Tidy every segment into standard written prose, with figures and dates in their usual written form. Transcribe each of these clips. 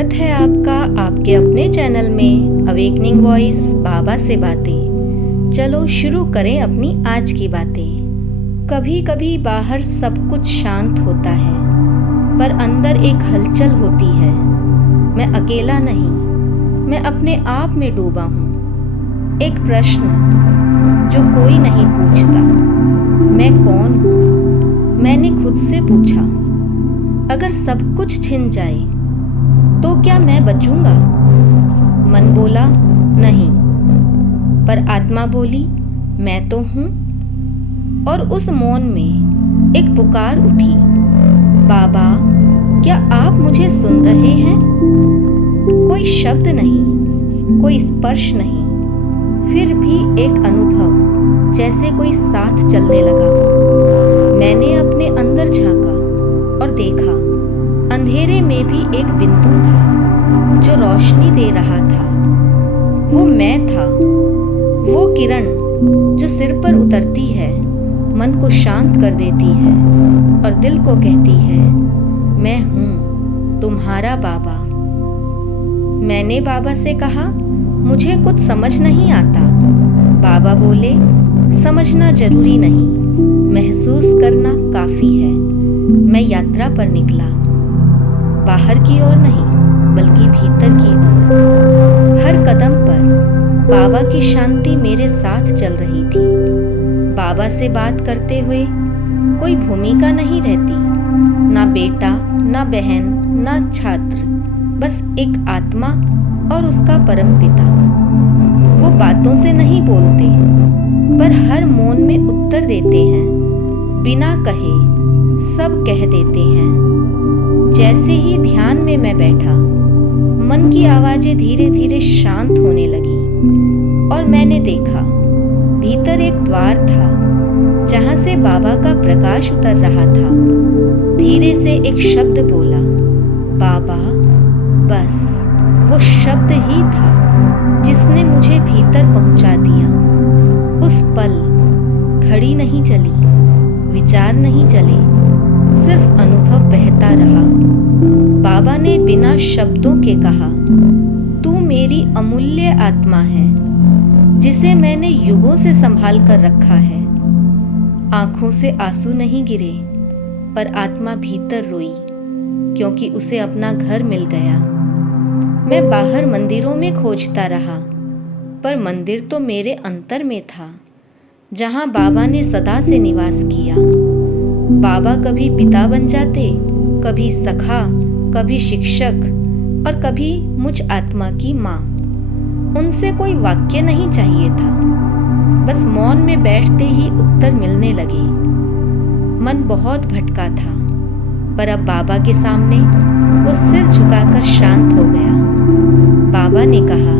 स्वागत है आपका आपके अपने चैनल में अवेकनिंग वॉइस बाबा से बातें। चलो शुरू करें अपनी आज की बातें। कभी कभी बाहर सब कुछ शांत होता है, पर अंदर एक हलचल होती है। मैं अकेला नहीं, मैं अपने आप में डूबा हूँ। एक प्रश्न जो कोई नहीं पूछता, मैं कौन हूँ? मैंने खुद से पूछा। अगर सब कुछ छिन जाए तो क्या मैं बचूंगा? मन बोला नहीं, पर आत्मा बोली मैं तो हूं। और उस मौन में एक पुकार उठी, बाबा क्या आप मुझे सुन रहे हैं? कोई शब्द नहीं, कोई स्पर्श नहीं, फिर भी एक अनुभव जैसे कोई साथ चलने लगा। मैंने अपने अंदर झांका और देखा, अंधेरे में भी एक बिंदु था जो रोशनी दे रहा था। वो मैं था, वो किरण जो सिर पर उतरती है, मन को शांत कर देती है और दिल को कहती है मैं हूँ तुम्हारा बाबा। मैंने बाबा से कहा मुझे कुछ समझ नहीं आता। बाबा बोले समझना जरूरी नहीं, महसूस करना काफी है। मैं यात्रा पर निकला, बाहर की ओर नहीं बल्कि भीतर की ओर। हर कदम पर बाबा की शांति मेरे साथ चल रही थी। बाबा से बात करते हुए कोई भूमिका नहीं रहती, ना बेटा, ना बहन, ना छात्र, बस एक आत्मा और उसका परम पिता। वो बातों से नहीं बोलते, पर हर मौन में उत्तर देते हैं, बिना कहे सब कह देते हैं। जैसे ही ध्यान में मैं बैठा, मन की आवाजें धीरे धीरे शांत होने लगी और मैंने देखा भीतर एक द्वार था जहां से बाबा का प्रकाश उतर रहा था। धीरे से एक शब्द बोला, बाबा। बस वो शब्द ही था जिसने मुझे भीतर पहुंचा दिया। उस पल घड़ी नहीं चली, विचार नहीं चले, सिर्फ अनुभव बहता रहा। बाबा ने बिना शब्दों के कहा, तू मेरी अमूल्य आत्मा है जिसे मैंने युगों से संभाल कर रखा है। आंखों से आंसू नहीं गिरे, पर आत्मा भीतर रोई, क्योंकि उसे अपना घर मिल गया। मैं बाहर मंदिरों में खोजता रहा, पर मंदिर तो मेरे अंतर में था, जहां बाबा ने सदा से निवास किया। बाबा कभी पिता बन जाते, कभी सखा, कभी शिक्षक और कभी मुझ आत्मा की माँ। उनसे कोई वाक्य नहीं चाहिए था, बस मौन में बैठते ही उत्तर मिलने लगे। मन बहुत भटका था, पर अब बाबा के सामने वो सिर झुकाकर शांत हो गया। बाबा ने कहा,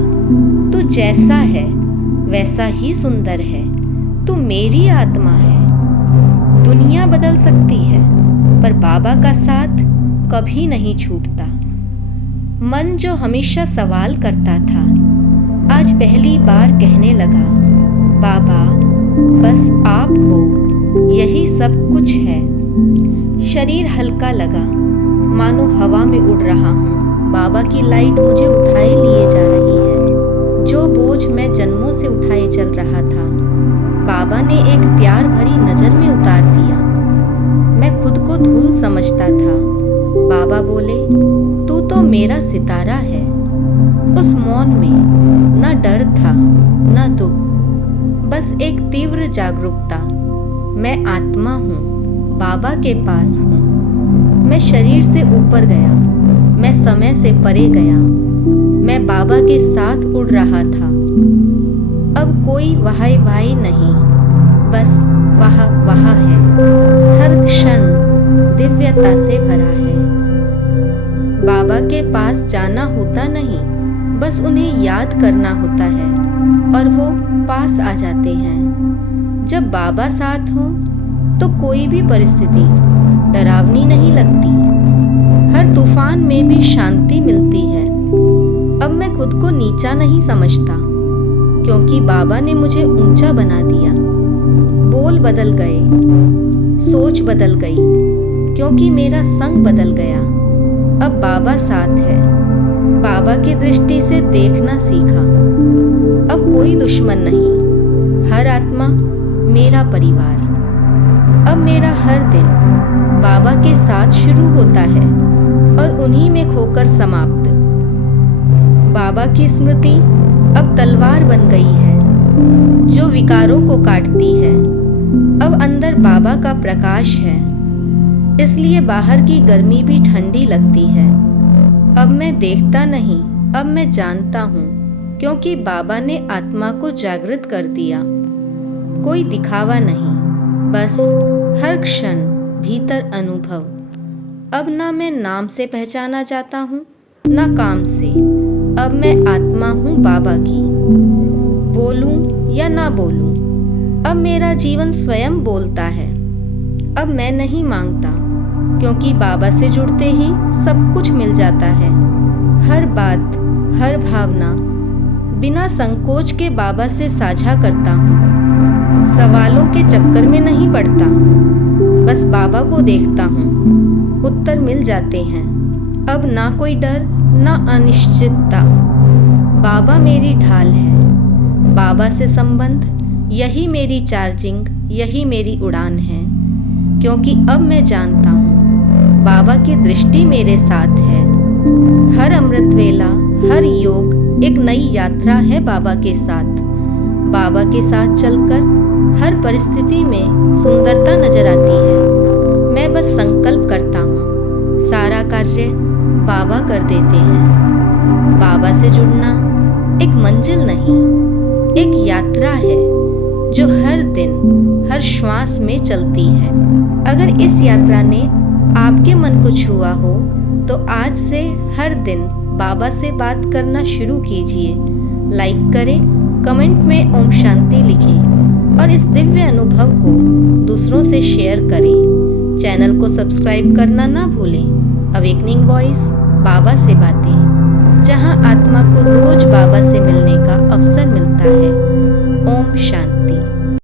तू जैसा है वैसा ही सुंदर है, तू मेरी आत्मा है। दुनिया बदल सकती है, पर बाबा का साथ कभी नहीं छूटता। मन जो हमेशा सवाल करता था, आज पहली बार कहने लगा, बाबा बस आप हो, यही सब कुछ है। शरीर हल्का लगा, मानो हवा में उड़ रहा हूँ। बाबा की लाइट मुझे उठाए लिए जा रही है, जो बोझ मैं जन्मों से उठाए चल रहा था। बाबा ने एक प्यार भरी नजर में उतार दिया। मैं खुद को धूल समझता था। बाबा बोले, तू तो मेरा सितारा है। उस मौन में न डर था न दुख, बस एक तीव्र जागरूकता। मैं आत्मा हूँ, बाबा के पास हूँ। मैं शरीर से ऊपर गया, मैं समय से परे गया। मैं बाबा के साथ उड़ रहा था। अब कोई वाह वाह नहीं, बस वाह वाह है। हर क्षण दिव्यता से भरा है। बाबा के पास जाना होता नहीं, बस उन्हें याद करना होता है और वो पास आ जाते हैं। जब बाबा साथ हो तो कोई भी परिस्थिति डरावनी नहीं लगती। हर तूफान में भी शांति मिलती है। अब मैं खुद को नीचा नहीं समझता, क्योंकि बाबा ने मुझे ऊंचा बना दिया। बोल बदल गए, सोच बदल गई, क्योंकि मेरा संग बदल गया। अब बाबा साथ है, की दृष्टि से देखना सीखा। अब कोई दुश्मन नहीं, हर आत्मा मेरा परिवार। अब मेरा हर दिन बाबा के साथ शुरू होता है और उन्हीं में खोकर समाप्त। बाबा की स्मृति अब तलवार बन गई है जो विकारों को काटती है। अब अंदर बाबा का प्रकाश है, इसलिए बाहर की गर्मी भी ठंडी लगती है। अब मैं देखता नहीं, अब मैं जानता हूँ, क्योंकि बाबा ने आत्मा को जागृत कर दिया। कोई दिखावा नहीं, बस हर क्षण भीतर अनुभव। अब ना मैं नाम से पहचाना जाता हूँ, ना काम से। अब मैं आत्मा हूँ बाबा की। बोलूं या ना बोलूं, अब मेरा जीवन स्वयं बोलता है। अब मैं नहीं मांगता, क्योंकि बाबा से जुड़ते ही सब कुछ मिल जाता है। हर बात, हर भावना बिना संकोच के बाबा से साझा करता हूँ। सवालों के चक्कर में नहीं पड़ता, बस बाबा को देखता हूँ, उत्तर मिल जाते हैं। अब ना कोई डर, ना अनिश्चितता। बाबा मेरी ढाल है, बाबा से संबंध, यही मेरी चार्जिंग, यही मेरी उड़ान है। क्योंकि अब मैं जानता हूँ, बाबा की दृष्टि मेरे साथ है। हर अमृत वेला, हर योग एक नई यात्रा है बाबा के साथ। बाबा के साथ चलकर हर परिस्थिति में सुंदरता नजर आती है। मैं बस संकल्प करता हूँ, सारा कार्य बाबा कर देते हैं। बाबा से जुड़ना एक मंजिल नहीं, एक यात्रा है जो हर दिन, हर श्वास में चलती है। अगर इस यात्रा ने आपके मन को छुआ हो, तो आज से हर दिन बाबा से बात करना शुरू कीजिए। लाइक करें, कमेंट में ओम शांति लिखें और इस दिव्य अनुभव को दूसरों से शेयर करें। चैनल को सब्सक्राइब करना ना भूलें। अवेकनिंग वॉइस, बाबा से बातें, जहां आत्मा को रोज बाबा से मिलने का अवसर मिलता है। ओम शांति।